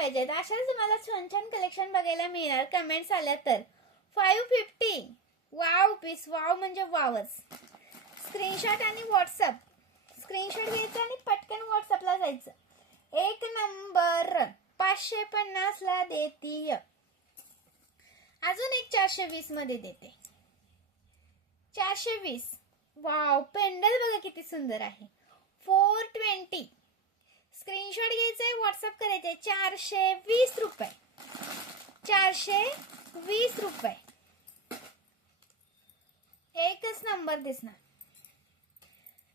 पाहिजेत. अशाच तुम्हाला छान छान कलेक्शन बघायला मिळणार कमेंट्स आल्या तर. 550 वाव पीस, वाव म्हणजे वावच. स्क्रीनशॉट आणि व्हॉट्सअप, स्क्रीनशॉट घ्यायचा आणि पटकन व्हॉट्सअपला जायचं. एक नंबर 550 ला देतीय. अजून एक 420 मध्ये देते. 420. वाव, पेंडल बघा किती सुंदर आहे. 420. स्क्रीनशॉट घ्यायचंय, व्हॉट्सअप करायचंय. 420 रुपये. 420 रुपये. एकच नंबर दिसणार.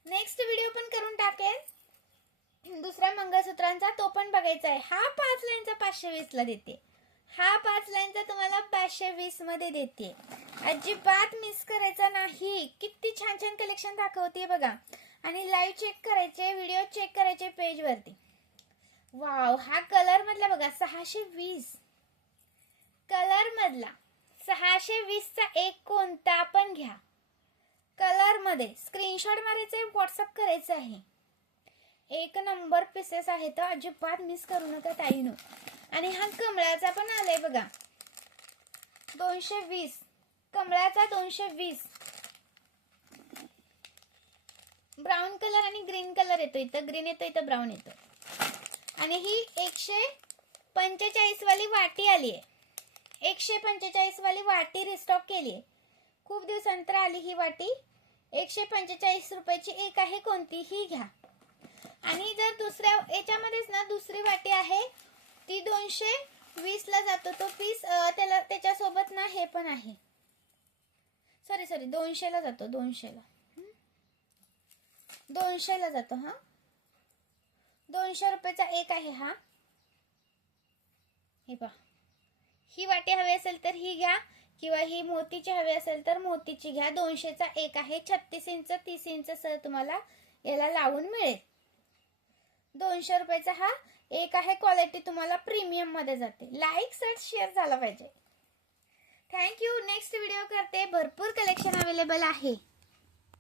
नेक्स्ट व्हिडिओ पण करून टाकेल दुसऱ्या मंगळसूत्रांचा, तो पण बघायचा आहे. हा 5 लाईनचा 520 ला देते. हा 5 लाईनचा तुम्हाला 520 मध्ये देते. अजिबात मिस करायचा नाही. किती छान छान कलेक्शन दाखवते बघा. आणि लाईव्ह चेक करायचे, व्हिडिओ चेक करायचे पेज वरती. वाव, हा कलर मधला बघा 620. कलर मधला 620 चा एक कोणता पण घ्या. कलर मध्ये स्क्रीनशॉट मारायचा, व्हॉट्सअप करायचं आहे. एक नंबर पीसेस आहेत, अजिबात मिस करू नका ताईनो. आणि हा कमळाचा पण आलाय बघा 220. कमळाचा 220. ब्राऊन कलर आणि ग्रीन कलर येतो. इथं ग्रीन येतो, इथं ब्राऊन येतो. आणि ही 145 वाली वाटी आली आहे. 145 वाली वाटी रिस्टॉक केली आहे. खूप दिवसांतर आली ही वाटी. 145 रुपयाची एक आहे, कोणतीही घ्या. आणि जर दुसऱ्या याच्यामध्येच ना दुसरी वाटी आहे ती 220 ला जातो तो पीस. त्याला त्याच्यासोबत ना हे पण आहे. सॉरी 200 ला जातो. 200 ला जातो. हा 200 रुपयाचा एक आहे हा. हे पहा, ही वाटी हवी असेल तर ही घ्या, किंवा ही मोतीची हवी असेल तर मोतीची घ्या. 200 चा एक आहे. 36 इंच 30 इंच सर तुम्हाला याला लावून मिळेल. 200 रुपयाचा हा एक आहे. क्वालिटी तुम्हाला प्रीमियम मध्ये जाते. लाईक सर्च शेअर झाला पाहिजे. थँक्यू. नेक्स्ट व्हिडिओ करते. भरपूर कलेक्शन अवेलेबल आहे.